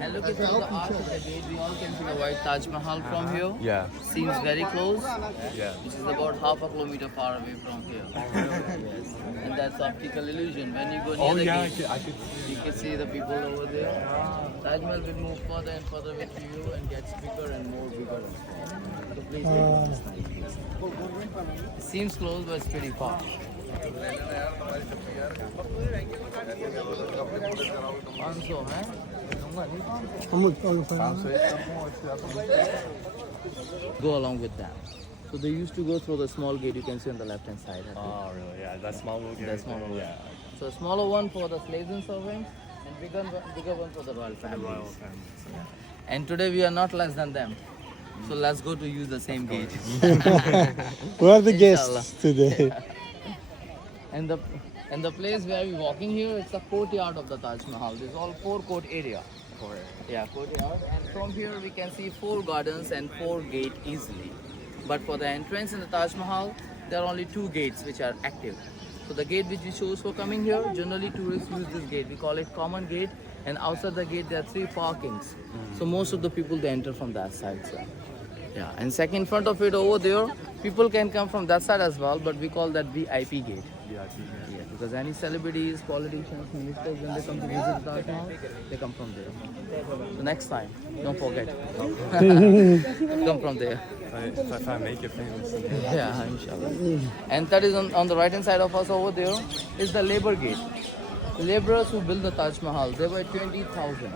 And look at the arch of the gate. We all can see the white Taj Mahal from here. Yeah. Seems very close. Yeah. Which is about half a kilometer far away from here. Yes. And that's optical illusion. When you go near Oh the yeah, gate, I could. you can see the people over there. Taj Mahal will move further and further with you and gets bigger and more bigger. So please take this nice. It seems close, but it's pretty far. Also, huh? Go along with that. So they used to go through the small gate you can see on the left hand side. Oh really? Yeah, that small little That small one. Yeah. So smaller one for the slaves and servants, and bigger one for the royal families. Royal family. And today we are not less than them. So let's go to use the same gate. We are the Inshallah. guests today. And the place where we're walking here, it's a courtyard of the Taj Mahal. This is all four-court area. Yeah, courtyard. And from here we can see 4 gardens and 4 gates easily. But for the entrance in the Taj Mahal, there are only 2 gates which are active. So the gate which we chose for coming here, generally tourists use this gate. We call it common gate. And outside the gate there are 3 parkings. So most of the people they enter from that side, sir. Yeah, and second in front of it over there, people can come from that side as well, but we call that VIP gate. Yeah. Yeah, because any celebrities, politicians, ministers, when they come to visit Taj Mahal, they come from there. So next time, don't forget. Come from there. If I make it famous. Yeah, inshallah. And that is on the right hand side of us over there is the labor gate. The laborers who built the Taj Mahal, they were 20,000.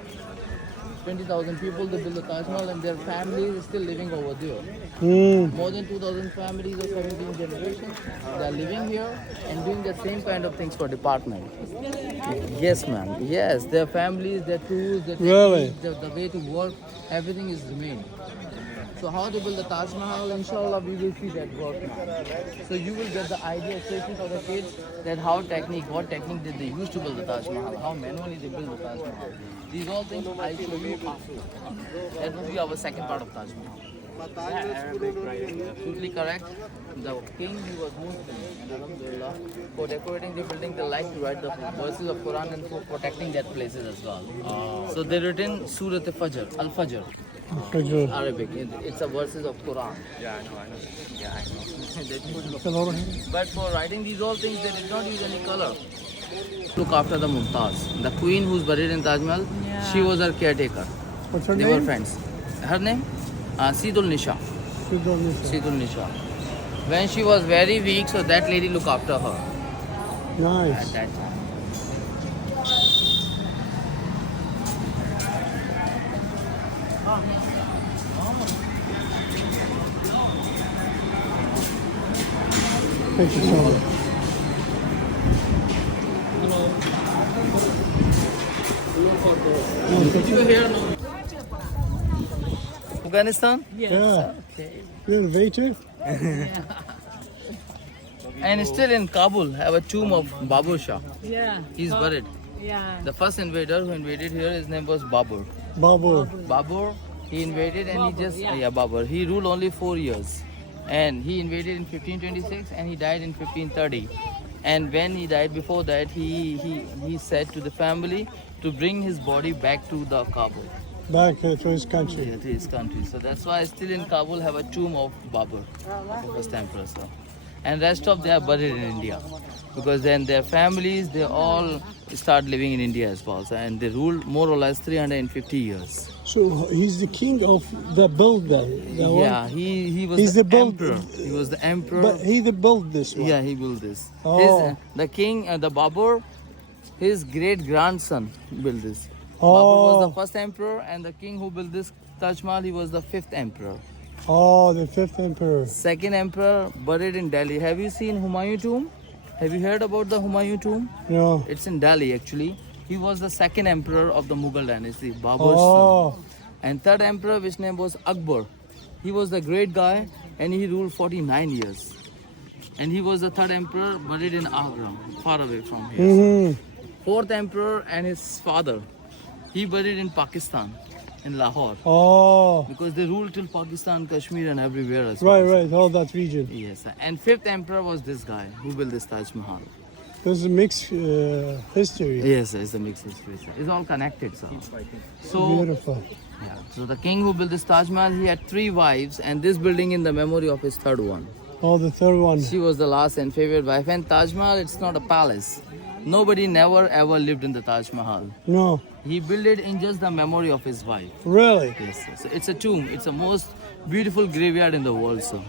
20,000 people they built the Taj Mahal and their families are still living over there. More than 2,000 families of 17 generations, they are living here and doing the same kind of things for department. Yes, ma'am. Yes, their families, their tools, their Really? techniques, the way to work, everything is remained. So how to build the Taj Mahal, inshallah, we will see that work now. So you will get the idea, especially for the kids, that what technique did they use to build the Taj Mahal, how manually they built the Taj Mahal. These all things I'll show you after. That will be our second part of Taj Mahal. Absolutely correct. The king, he was Muslim, and alhamdulillah, for decorating the building, they like to write the verses of Quran and for protecting that places as well. So they written Surah Al-Fajr. Arabic. It's a verses of Quran. Yeah, I know. Yeah, I know. They put- But for writing these all things, they did not use any color. Look after the Mumtaz, the queen who's buried in Taj Mahal. She was her caretaker. What's her They were name? friends. Her name? Sidul Nisha. Sidul Nisha. When she was very weak, so that lady looked after her at Nice. that time. Thank you so much. Did you hear? Afghanistan? Yeah. Okay. You're innovative. And still in Kabul, have a tomb of Babur Shah. Yeah. He's buried. Yeah. The first invader who invaded here, his name was Babur. Babur. Babur, he invaded and he just, yeah, Babur. He ruled only 4 years. And he invaded in 1526 and he died in 1530. And when he died before that, he said to the family to bring his body back to the Kabul, Back to his country. to his country. So that's why still in Kabul have a tomb of Babur, the first emperor. So. And rest of they are buried in India. Because then their families, they all start living in India as well. So, and they ruled more or less 350 years. So he's the king of the builder. The one? Yeah, he was He's the the build- emperor. He was the emperor. But he the built this one. Yeah, he built this. Oh. The king, the Babur, his great grandson built this. Oh. Babur was the first emperor, and the king who built this Taj Mahal, he was the 5th emperor. Oh, the 5th emperor. Second emperor buried in Delhi. Have you seen Humayun tomb? Have you heard about the Humayun tomb? No. It's in Delhi actually. He was the second emperor of the Mughal dynasty, Babur's Oh. son. And third emperor, which name was Akbar. He was the great guy and he ruled 49 years. And he was the third emperor buried in Agra, far away from here. Mm-hmm. Fourth emperor and his father, he buried in Pakistan, in Lahore. Oh. Because they ruled till Pakistan, Kashmir and everywhere as Right, well. right. All that region. Yes, and fifth emperor was this guy who built this Taj Mahal. There's a mixed history. Yes, it's a mixed history. It's all connected, sir. So, Beautiful. yeah. So the king who built this Taj Mahal, he had 3 wives, and this building in the memory of his third one. Oh, the third one. She was the last and favorite wife. And Taj Mahal, it's not a palace. Nobody never ever lived in the Taj Mahal. No, He built it in just the memory of his wife. really? Yes, sir. So it's a tomb. It's the most beautiful graveyard in the world, sir.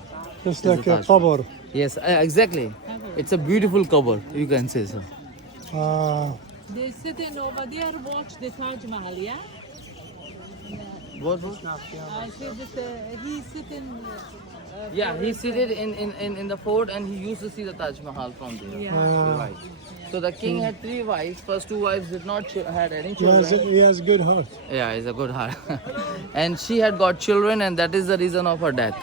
Just It's a like a Taj Mahal. qabr. Yes, exactly. It's a beautiful cover, you can say, sir. They sitting over there, watch the Taj Mahal, yeah? What? I said that he's sitting. Yeah, he seated in the fort and he used to see the Taj Mahal from there. Yeah. Right. So the king had 3 wives. First 2 wives did not had any He has, children. he has good heart. Yeah, he's a good heart. And she had got children, and that is the reason of her death.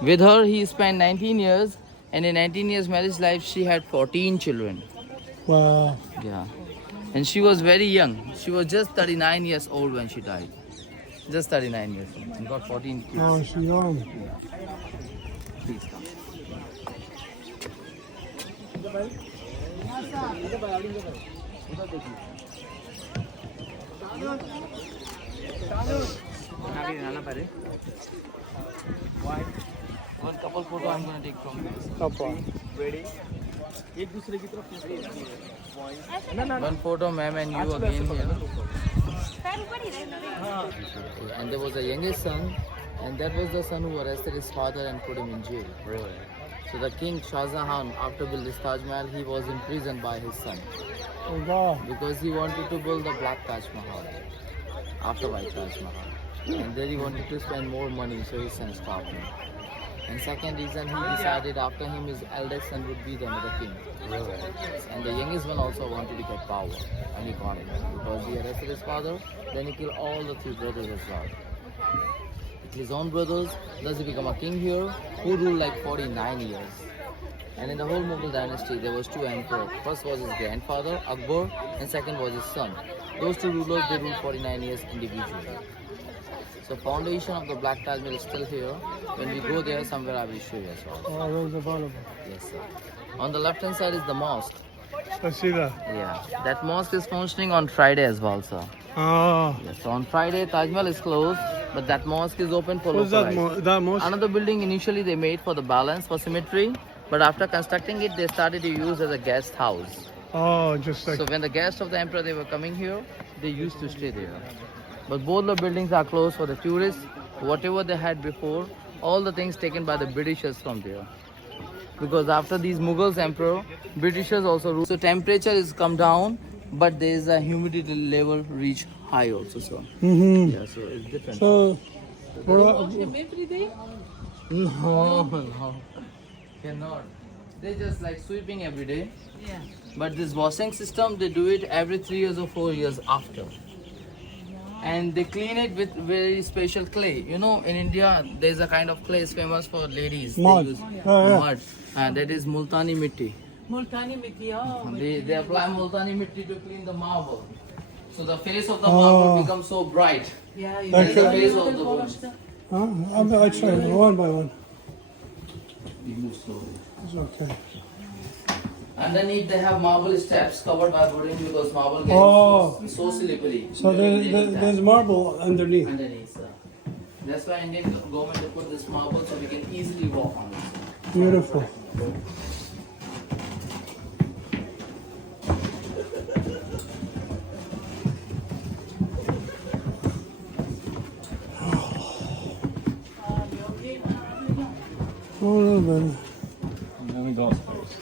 With her, he spent 19 years, and in 19 years marriage life, she had 14 children. Wow. Yeah. And she was very young. She was just 39 years old when she died. Just 39 years old. And got 14 kids. Oh, she's young. Please come. One couple photo I'm gonna take from this. Couple. One photo, ma'am, and you again here. And there was a youngest son, and that was the son who arrested his father and put him in jail. Really? So the king Shah Jahan, after building this Taj Mahal, he was imprisoned by his son Oh, wow. because he wanted to build the Black Taj Mahal after White Taj Mahal, and then he wanted to spend more money, so his son stopped him. And second reason, he decided after him his eldest son would be the another king. Really? And the youngest one also wanted to get power, and he got it because he arrested his father. Then he killed all the 3 brothers as well. His own brothers, thus he became a king here, who ruled like 49 years. And in the whole Mughal dynasty, there was 2 emperors. First was his grandfather, Akbar, and second was his son. Those 2 rulers, they ruled 49 years individually. So foundation of the Black Taj Mahal is still here. When we go there, somewhere I will show you as well. Oh, those are available. Yes, sir. On the left hand side is the mosque. I see that. Yeah, that mosque is functioning on Friday as well, sir. Ah. Yes, so on Friday, Taj Mahal is closed, but that mosque is open for What's local that? rights. That mosque? Another building initially they made for the balance, for symmetry, but after constructing it, they started to use as a guest house. Oh, just like. So when the guests of the emperor they were coming here, they used to stay there. But both the buildings are closed for the tourists. Whatever they had before, all the things taken by the Britishers from there. Because after these Mughals emperor, Britishers also ruled. So temperature is come down, but there is a humidity level reach high also, so. Mm-hmm. Yeah, so it's different. So, Wash him every day? No, cannot. They just like sweeping every day. Yeah. But this washing system, they do it every 3 years or 4 years after. And they clean it with very special clay. You know, in India, there's a kind of clay is famous for ladies. They Mud. use Oh, yeah. mud. And that is Multani Mitti. Multani Mitti, oh. They apply Multani Mitti to clean the marble. So the face of the marble becomes so bright. Yeah, you Like the a- face of the woman. Huh? I try one by one. You move slowly. It's okay. Underneath they have marble steps covered by wooden because marble gets Oh. so slippery. So there's marble underneath. Underneath, sir. That's why Indian government they put this marble so we can easily walk on it. Beautiful. Oh, no, man. Let me go upstairs.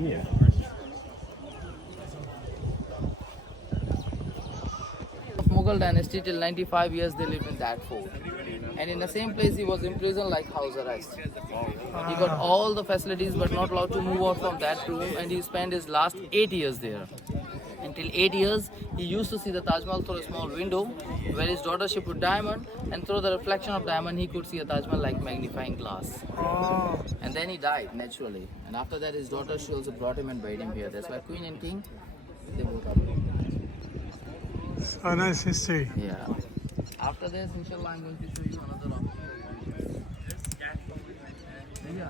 here. Mughal dynasty till 95 years they lived in that fort. And in the same place he was imprisoned like house arrest. He got all the facilities but not allowed to move out from that room, and he spent his last 8 years there. Until 8 years he used to see the Taj Mahal through a small window where his daughter she put diamond, and through the reflection of diamond he could see a Taj Mahal like magnifying glass. And then he died naturally. And after that his daughter she also brought him and buried him here. That's why Queen and King they both are here. So nice history. Yeah. After this, inshallah, I'm going to show you another option. Yeah.